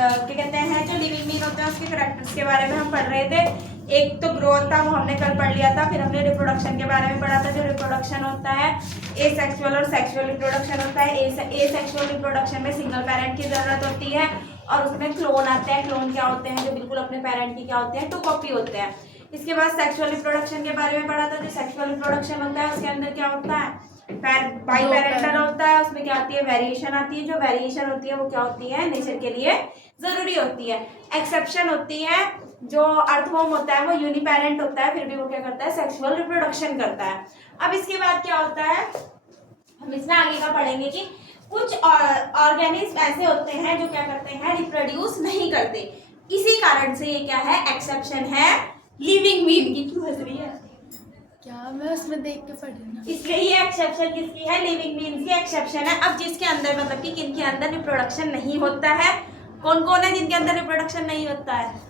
क्या कहते हैं, जो लिविंग बीन होते हैं उसके कैरेक्टर्स के बारे में हम पढ़ रहे थे। एक तो ग्रोथ था, वो हमने कल पढ़ लिया था। फिर हमने रिप्रोडक्शन के बारे में पढ़ा था। जो रिप्रोडक्शन होता है एसेक्सुअल और सेक्सुअल रिप्रोडक्शन होता है। एसेक्सुअल रिप्रोडक्शन में सिंगल पेरेंट की जरूरत होती है और उसमें क्लोन आते हैं। क्लोन क्या होते हैं, जो बिल्कुल अपने पेरेंट की क्या होते हैं, 2 कॉपी होते हैं। इसके बाद सेक्सुअल रिप्रोडक्शन के बारे में पढ़ा था। जो सेक्सुअल रिप्रोडक्शन होता है उसके अंदर क्या होता है, बाई पेरेंटल होता है। उसमें क्या आती है, वेरिएशन आती है। जो वेरिएशन होती है वो क्या होती है, नेचर के लिए जरूरी होती है। एक्सेप्शन होती है, जो अर्थवॉर्म होता है वो यूनिपेरेंट होता है, फिर भी वो क्या करता है, सेक्सुअल रिप्रोडक्शन करता है। अब इसके बाद क्या होता है, हम इसमें आगे का पढ़ेंगे कि कुछ ऑर्गेनिज्म ऐसे होते हैं जो क्या करते हैं, रिप्रोड्यूस नहीं करते। इसी कारण से ये क्या है, एक्सेप्शन है लिविंग बीन की। क्यों हंस रही है, क्या मैं उसमें देख के पढ़ी ना, इसलिए ये एक्सेप्शन किसकी है, लिविंग बीन की एक्सेप्शन है। अब जिसके अंदर मतलब कि किनके अंदर रिप्रोडक्शन नहीं होता है, कौन कौन है जिनके अंदर रिप्रोडक्शन नहीं होता है,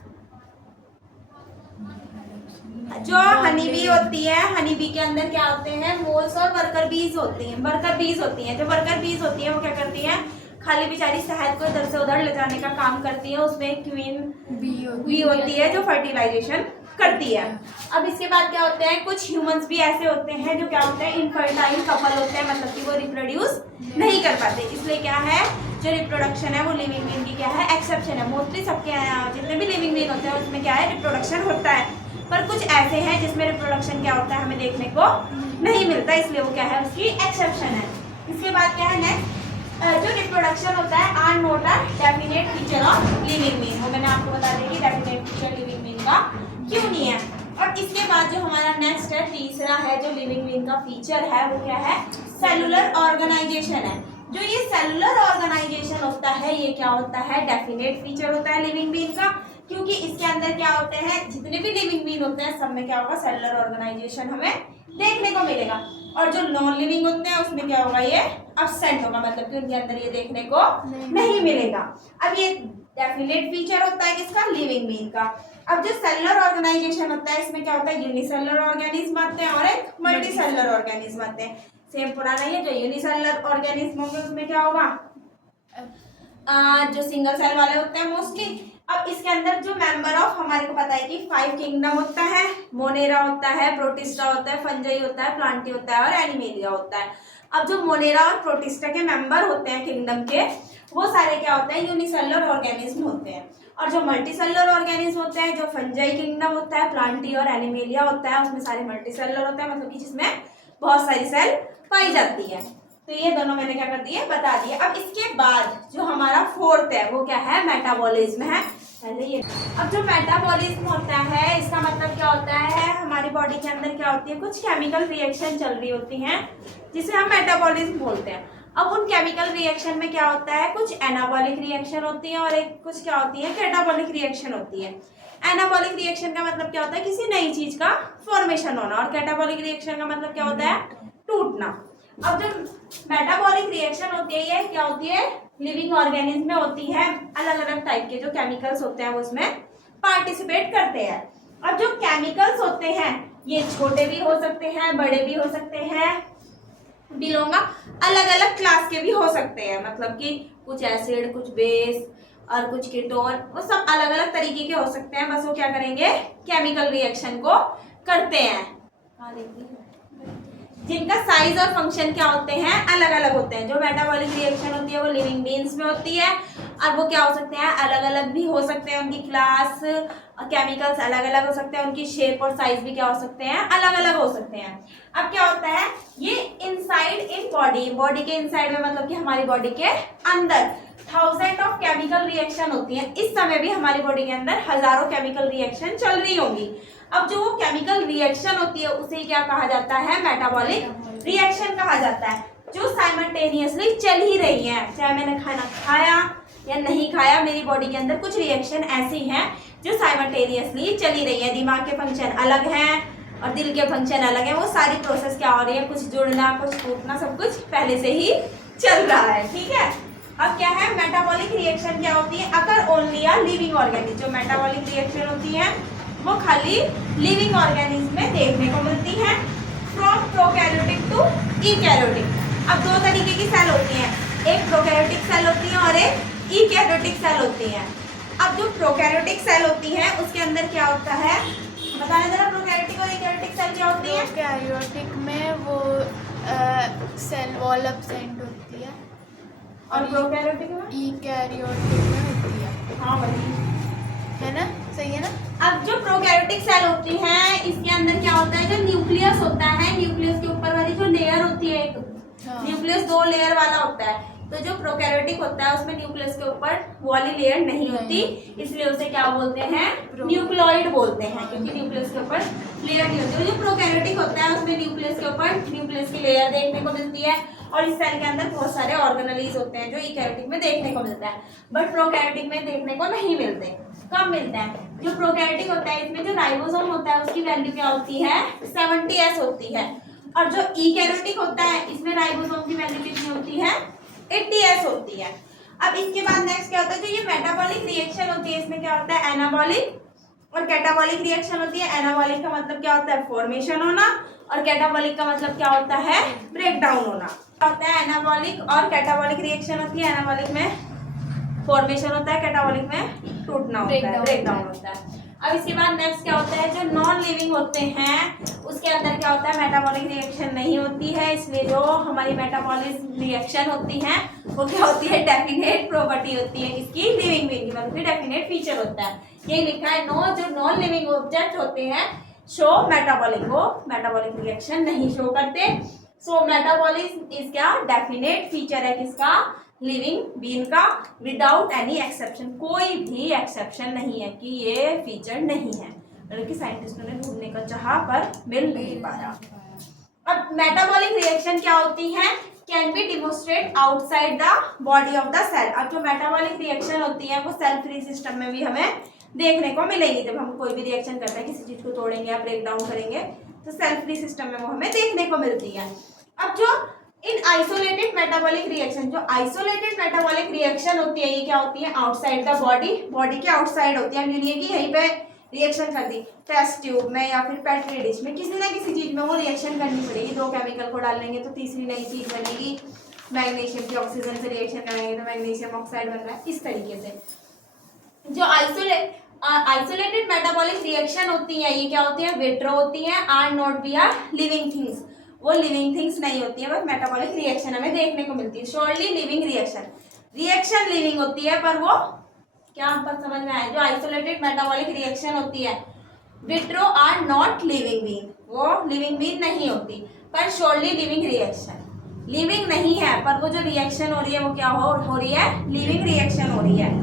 जो हनी बी होती है। हनी बी के अंदर क्या होते हैं, मोल्स और वर्कर बीज होती हैं। वर्कर बीज होती हैं, जो वर्कर बीज होती है वो क्या करती हैं, खाली बेचारी शहद को इधर से उधर ले जाने का काम करती है। उसमें क्वीन बी होती है जो फर्टिलाइजेशन करती है। अब इसके बाद क्या होते हैं, कुछ ह्यूमंस भी ऐसे होते हैं जो क्या होते हैं, इनफर्टाइल कपल होते हैं, मतलब कि वो रिप्रोड्यूस नहीं कर पाते। इसलिए क्या है, जो रिप्रोडक्शन है वो लिविंग बीन की क्या है, एक्सेप्शन है। मोस्टली सबके जितने भी लिविंग बीन होते हैं उसमें क्या है, रिप्रोडक्शन होता है। पर कुछ ऐसे हैं जिसमें रिप्रोडक्शन क्या होता है, हमें देखने को नहीं मिलता, इसलिए वो क्या है, उसकी एक्सेप्शन है। इसके बाद क्या है नेक्स्ट, जो रिप्रोडक्शन होता है are not a definite feature of living being. वो मैंने आपको बता दिया कि डेफिनेट फीचर लिविंग बीन का क्यों नहीं है। और इसके बाद जो हमारा नेक्स्ट है, तीसरा है जो लिविंग बीन का फीचर है, वो क्या है, सेलुलर ऑर्गेनाइजेशन है। जो ये सेलुलर ऑर्गेनाइजेशन होता है, ये क्या होता है, डेफिनेट फीचर होता है लिविंग बीन का। क्योंकि इसके अंदर क्या होते हैं, जितने भी लिविंग बीन होते हैं सब में क्या होगा, सेलुलर ऑर्गेनाइजेशन हमें देखने को मिलेगा। और जो नॉन लिविंग होते हैं उसमें क्या होगा, ये अब्सेंट होगा, मतलब कि उनके अंदर ये देखने को नहीं मिलेगा। अब ये डेफिनेट फीचर होता है किसका, लिविंग बीन का। अब जो सेलुलर ऑर्गेनाइजेशन होता है इसमें क्या होता है, यूनिसेलुलर ऑर्गेनिज्म आते हैं और एक मल्टीसेलुलर ऑर्गेनिज्म आते हैं। सेम पुराना ही है। जो यूनिसेलुलर ऑर्गेनिज्म होंगे उसमें क्या होगा, जो सिंगल सेल वाले होते हैं मोस्टली। अब इसके अंदर जो मेंबर ऑफ, हमारे को पता है कि 5 किंगडम होता है। मोनेरा होता है, प्रोटिस्टा होता है, फंजाई होता है, प्लांटी होता है और एनिमेलिया होता है। अब जो मोनेरा और प्रोटिस्टा के मेंबर होते हैं किंगडम के, वो सारे क्या होते हैं, यूनिसेलुलर ऑर्गेनिज्म होते हैं। और जो मल्टीसेलुलर ऑर्गेनिज्म होते हैं, जो फंजाई किंगडम होता है, प्लांटी और एनिमेलिया होता है, उसमें सारे मल्टीसेलुलर होते हैं, मतलब कि जिसमें बहुत सारी सेल पाई जाती है। तो ये दोनों मैंने क्या कर दिए, बता दिए। अब इसके बाद जो हमारा फोर्थ है वो क्या है, मेटाबॉलिज्म है। पहले ये, अब जो मेटाबॉलिज्म होता है इसका मतलब क्या होता है, हमारी बॉडी के अंदर क्या होती है, कुछ केमिकल रिएक्शन चल रही होती हैं जिसे हम मेटाबॉलिज्म बोलते हैं। अब उन केमिकल रिएक्शन में क्या होता है, कुछ एनाबॉलिक रिएक्शन होती है और एक कुछ क्या होती है, कैटाबॉलिक रिएक्शन होती है। एनाबॉलिक रिएक्शन का मतलब क्या होता है, किसी नई चीज का फॉर्मेशन होना, और कैटाबॉलिक रिएक्शन का मतलब क्या होता है, टूटना। अब जो मेटाबॉलिक रिएक्शन होती है ये क्या होती है, लिविंग ऑर्गेनिज्म में होती है। अलग अलग टाइप के जो केमिकल्स होते हैं वो उसमें पार्टिसिपेट करते हैं। अब जो केमिकल्स होते हैं ये छोटे भी हो सकते हैं, बड़े भी हो सकते हैं, बिलोंगा अलग अलग क्लास के भी हो सकते हैं, मतलब कि कुछ एसिड, कुछ बेस और कुछ कीटोन, वो सब अलग अलग तरीके के हो सकते हैं। बस वो क्या करेंगे, केमिकल रिएक्शन को करते हैं। जिनका साइज और फंक्शन क्या होते हैं, अलग अलग होते हैं। जो मेटाबॉलिक रिएक्शन होती है वो लिविंग बीन्स में होती है और वो क्या हो सकते हैं, अलग अलग भी हो सकते हैं। उनकी क्लास केमिकल्स अलग अलग हो सकते हैं, उनकी शेप और साइज भी क्या हो सकते हैं, अलग अलग हो सकते हैं। अब क्या होता है, ये इनसाइड इन बॉडी, बॉडी के इनसाइड में मतलब कि हमारी बॉडी के अंदर 1000 ऑफ केमिकल रिएक्शन होती है। इस समय भी हमारी बॉडी के अंदर हजारों केमिकल रिएक्शन चल रही होंगी। अब जो वो केमिकल रिएक्शन होती है उसे क्या कहा जाता है, मेटाबॉलिक रिएक्शन कहा जाता है, जो साइमल्टेनियसली चल ही रही है। चाहे मैंने खाना खाया या नहीं खाया, मेरी बॉडी के अंदर कुछ रिएक्शन ऐसी हैं जो साइमल्टेनियसली चली रही है। दिमाग के फंक्शन अलग हैं और दिल के फंक्शन अलग है। वो सारी प्रोसेस क्या हो रही है, कुछ जुड़ना, कुछ टूटना, सब कुछ पहले से ही चल रहा है। ठीक है। अब क्या है, मेटाबॉलिक रिएक्शन क्या होती है, अगर ओनली अ लिविंग ऑर्गेनिज्म। जो मेटाबॉलिक रिएक्शन होती है वो खाली लिविंग ऑर्गेनिज्म में देखने को मिलती है। From prokaryotic to eukaryotic. अब दो तरीके की सेल होती हैं, एक प्रोकैरियोटिक सेल होती है और एक ईकैरियोटिक सेल होती हैं। अब जो प्रोकैरियोटिक सेल होती हैं उसके अंदर क्या होता है, बताना जरा, प्रोकैरियोटिक और ईकैरियोटिक सेल क्या होती है? प्रोकैरियोटिक में वो सेल वॉल एब्सेंट होती है और प्रोकैरियोटिक में? ईकैरियोटिक में होती है। हाँ वही है ना, सही है ना। अब जो प्रोकैरियोटिक सेल होती हैं इसके अंदर क्या होता है, जो न्यूक्लियस होता है, न्यूक्लियस के ऊपर वाली जो लेयर होती है, एक न्यूक्लियस 2 लेयर वाला होता है। तो जो प्रोकैरियोटिक होता है उसमें न्यूक्लियस के ऊपर वाली लेयर नहीं होती, इसलिए उसे क्या बोलते हैं, न्यूक्लियोइड बोलते हैं, क्योंकि न्यूक्लियस के ऊपर लेयर नहीं होती। जो प्रोकैरियोटिक होता है उसमें न्यूक्लियस के ऊपर न्यूक्लियस की लेयर देखने को मिलती है, और इस सेल के अंदर बहुत सारे ऑर्गेनेलीज होते हैं जो ईकैरियोटिक में देखने को मिलता है, बट प्रोकैरियोटिक में देखने को नहीं मिलते। कब मिलते हैं? जो प्रोकैरियोटिक होता है इसमें जो राइबोसोम होता है उसकी वैल्यू क्या होती है, 70s होती है, और जो ईकैरियोटिक होता है इसमें राइबोसोम की वैल्यू कितनी होती है, 80s होती है। अब इसके बाद नेक्स्ट क्या होता है, जो ये मेटाबॉलिक रिएक्शन होती है इसमें क्या होता है, एनाबॉलिक और कैटाबॉलिक रिएक्शन होती है। एनाबॉलिक का मतलब क्या होता है, फॉर्मेशन होना, और कैटाबॉलिक का मतलब क्या होता है, ब्रेक डाउन होना। होता है एनाबॉलिक और कैटाबॉलिक रिएक्शन होती है। एनाबॉलिक में फॉर्मेशन होता है, कैटाबॉलिक में टूटना होता है, ब्रेक डाउन होता है। अब इसके बाद नेक्स्ट क्या होता है, जो नॉन लिविंग होते हैं उसके अंदर क्या होता है, मेटाबॉलिक रिएक्शन नहीं होती है, इसलिए जो हमारी मेटाबॉलिक रिएक्शन होती है वो क्या होती है, डेफिनेट प्रॉपर्टी होती है इसकी, लिविंग बीइंग की, मतलब डेफिनेट फीचर होता है। ये लिखा है, नो, जो नॉन लिविंग ऑब्जेक्ट होते हैं शो मेटाबॉलिक, वो मेटाबॉलिक रिएक्शन नहीं शो करते। सो मेटाबॉलिज्म इज क्या, डेफिनेट फीचर है किसका, लिविंग बीइंग का, विदाउट एनी एक्सेप्शन, कोई भी एक्सेप्शन नहीं है कि ये फीचर नहीं है, बल्कि साइंटिस्टों ने ढूंढने का चाहा पर मिल नहीं पाया। अब मेटाबॉलिक रिएक्शन क्या होती है, can be demonstrate outside the body of the cell. अब जो मेटाबॉलिक रिएक्शन होती है वो सेल फ्री सिस्टम में भी हमें देखने को मिलेगी। जब हम कोई भी रिएक्शन करते हैं, किसी चीज को तोड़ेंगे या ब्रेक डाउन करेंगे, तो सेल फ्री सिस्टम में वो हमें देखने को मिलती है। अब जो इन आइसोलेटेड मेटाबॉलिक रिएक्शन, जो आइसोलेटेड मेटाबॉलिक रिएक्शन होती है ये क्या होती है, आउटसाइड द बॉडी, बॉडी के आउटसाइड होती है। नहीं है कि यहीं पे रिएक्शन कर दी, टेस्ट ट्यूब में या फिर पेट्री डिश में, किसी ना किसी चीज में वो रिएक्शन करनी पड़ेगी। 2 केमिकल को डालेंगे तो तीसरी नई चीज बनेगी, मैग्नीशियम की ऑक्सीजन से रिएक्शन करेंगे तो मैग्नीशियम ऑक्साइड बन रहा है। इस तरीके से जो आइसोलेटेड मेटाबॉलिक रिएक्शन होती है ये क्या होती है, विट्रो होती है, are not be are living things, वो लिविंग थिंग्स नहीं होती है, बस मेटाबॉलिक रिएक्शन हमें देखने को मिलती है। श्योरली लिविंग रिएक्शन लिविंग होती है, पर वो क्या हम पर समझ में आया, जो आइसोलेटेड मेटाबॉलिक रिएक्शन होती है vitro are not living being, वो लिविंग बीइंग नहीं होती, पर श्योरली लिविंग रिएक्शन, लिविंग नहीं है पर वो जो रिएक्शन हो रही है वो क्या हो रही है, लिविंग रिएक्शन हो रही है।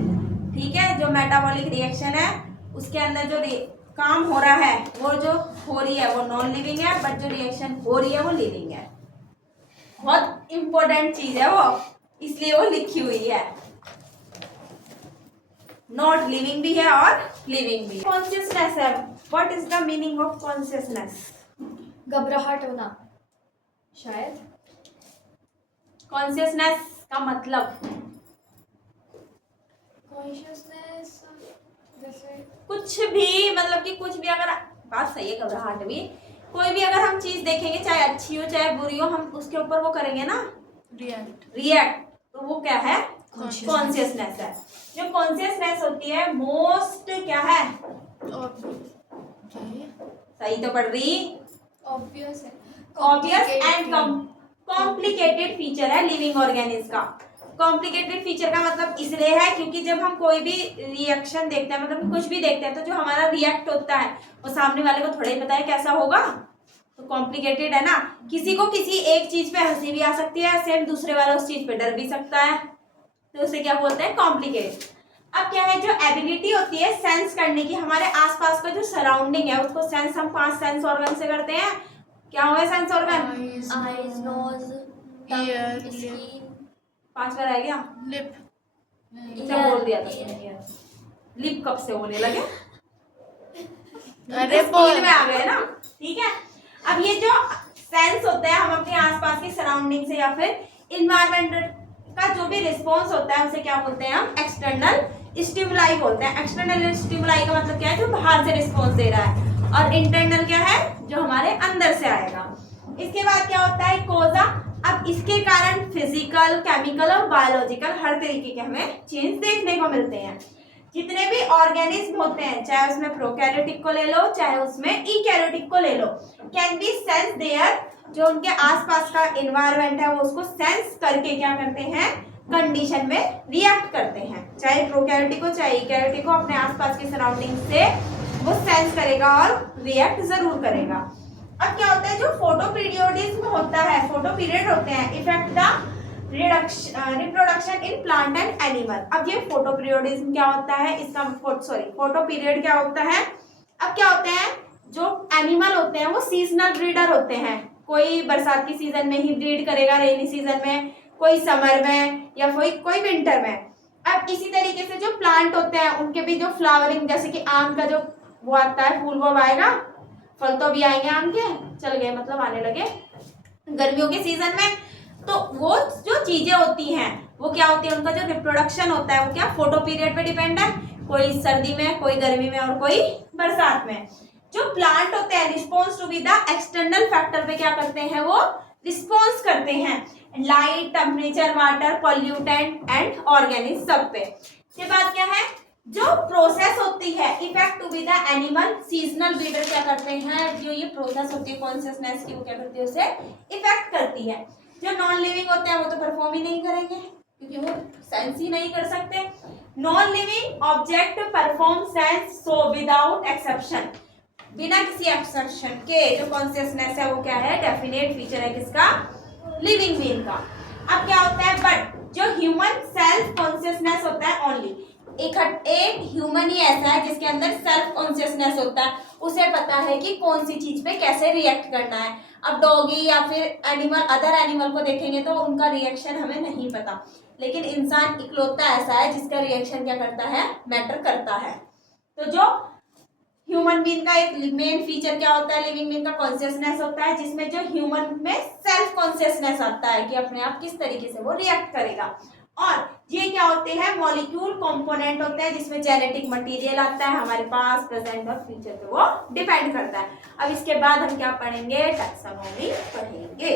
ठीक है, जो मेटाबॉलिक रिएक्शन है उसके अंदर जो काम हो रहा है, वो जो हो रही है वो नॉन लिविंग है, बट जो रिएक्शन हो रही है वो लिविंग है। बहुत इंपॉर्टेंट चीज है वो, इसलिए वो लिखी हुई है, नॉट लिविंग भी है और लिविंग भी। कॉन्शियसनेस है, what is the meaning of consciousness? घबराहट होना शायद। कॉन्शियसनेस का मतलब कॉन्शियसनेस जैसे कुछ भी, मतलब कि कुछ भी, अगर बात सही है, घबराहट भी, कोई भी अगर हम चीज देखेंगे चाहे अच्छी हो चाहे बुरी हो, हम उसके ऊपर वो करेंगे ना, रिएक्ट, तो वो क्या है, कॉन्शियसनेस है। जो कॉन्शियसनेस होती है मोस्ट क्या है, सही तो पढ़ रही, ऑब्वियस है, ऑब्वियस एंड कॉम्प्लिकेटेड फीचर है लिविंग ऑर्गेनिज्म का। कॉम्प्लिकेटेड फीचर का मतलब इसलिए है क्योंकि जब हम कोई भी रिएक्शन देखते हैं, मतलब कुछ भी देखते हैं, तो जो हमारा रिएक्ट होता है वो सामने वाले को थोड़ा ही पता है कैसा होगा, तो कॉम्प्लिकेटेड है ना। किसी को किसी एक चीज पे हंसी भी आ सकती है, सेम दूसरे वाला उस चीज पे डर भी सकता है, तो उसे क्या बोलते हैं, कॉम्प्लिकेटेड। अब क्या है, जो एबिलिटी होती है सेंस करने की, हमारे आसपास का जो सराउंडिंग है उसको सेंस हम 5 सेंस ऑर्गन से करते हैं। क्या हुए sense organ, eyes, nose, ear, skin, 5 बार आ गया, लिप, क्या बोल दिया था, लिप कब से होने लगे, अरे स्किन में आ गए ना। ठीक है, अब ये जो सेंस होते हैं हम अपने आसपास की सराउंडिंग से या फिर इन्वायरमेंट का जो भी रिस्पॉन्स होता है उसे क्या बोलते हैं हम, एक्सटर्नल स्टिमुलाई बोलते हैं। एक्सटर्नल स्टिमुलाई का मतलब क्या है, जो बाहर से रिस्पॉन्स दे रहा है, और इंटरनल क्या है, जो हमारे अंदर से आएगा। इसके बाद क्या होता है, कोजा अब इसके कारण फिजिकल, केमिकल और बायोलॉजिकल हर तरीके के हमें चेंज देखने को मिलते हैं। जितने भी ऑर्गेनिज्म होते हैं, चाहे उसमें प्रोकैरियोटिक को ले लो चाहे उसमें ईकैरियोटिक को ले लो, कैन बी सेंस देयर, जो उनके आसपास का एनवायरनमेंट है वो उसको सेंस करके क्या करते हैं, कंडीशन में रिएक्ट करते हैं। चाहे प्रोकैरियोटिक हो चाहे ईकैरियोटिक हो, अपने आसपास के सराउंडिंग से वो सेंस करेगा और रिएक्ट जरूर करेगा। अब क्या होता है, जो फोटोपीरियोडिज्म होता है, फोटो पीरियड होते हैं, effect the reproduction in plant and animal. अब ये फोटो पीरियोडिज्म क्या होता है, इसका फोटो पीरियड क्या होता है। अब क्या होते हैं, जो एनिमल होते हैं वो सीजनल ब्रीडर होते हैं। कोई बरसात की सीजन में ही ब्रीड करेगा, रेनी सीजन में, कोई समर में या कोई विंटर में। अब इसी तरीके से जो प्लांट होते हैं उनके भी जो फ्लावरिंग, जैसे कि आम का जो वो आता है फूल, वो आएगा, फल तो भी आएंगे आम के, चल गए मतलब आने लगे गर्मियों के सीजन में। तो वो जो चीजें होती हैं वो क्या होती है, उनका जो रिप्रोडक्शन होता है वो क्या फोटो पीरियड पे डिपेंड है, कोई सर्दी में, कोई गर्मी में और कोई बरसात में। जो प्लांट होते हैं response to be the external factor पे क्या करते हैं, वो रिस्पॉन्स करते हैं, light, temperature, water, pollutant and organism सब पे। इसके बाद क्या है, जो प्रोसेस होती है effect to be the animal, seasonal breeder क्या करते हैं, जो ये प्रोसेस होती है कॉन्शियसनेस की, वो क्या करती है, उसे इफेक्ट करती है। जो नॉन लिविंग होते हैं वो तो परफॉर्म ही नहीं करेंगे क्योंकि वो सेंस ही नहीं कर सकते। Non living object perform sense so without exception, बिना किसी एक्सेप्शन के जो कॉन्शियसनेस है वो क्या है, डेफिनेट फीचर है किसका, लिविंग बीइंग का। अब क्या होता है, बट जो ह्यूमन सेल्फ कॉन्शियसनेस होता है ओनली, एक ह्यूमन ही ऐसा है जिसके अंदर सेल्फ कॉन्शियसनेस होता है, उसे पता है कि कौन सी चीज पे कैसे रिएक्ट करना है। अब डॉगी या फिर एनिमल, अदर एनिमल को देखेंगे तो उनका रिएक्शन हमें नहीं पता, लेकिन इंसान इकलौता ऐसा है जिसका रिएक्शन क्या करता है, मैटर करता है। तो जो ह्यूमन बीइंग का एक मेन फीचर क्या होता है, लिविंग बीइंग का कॉन्शियसनेस होता है, जिसमें जो ह्यूमन में सेल्फ कॉन्शियसनेस आता है कि अपने आप किस तरीके से वो रिएक्ट करेगा। और ये क्या होते हैं, मॉलिक्यूल कंपोनेंट होते हैं जिसमें जेनेटिक मटेरियल आता है, हमारे पास प्रेजेंट और फ्यूचर पे वो डिपेंड करता है। अब इसके बाद हम क्या पढ़ेंगे, टैक्सोनॉमी पढ़ेंगे।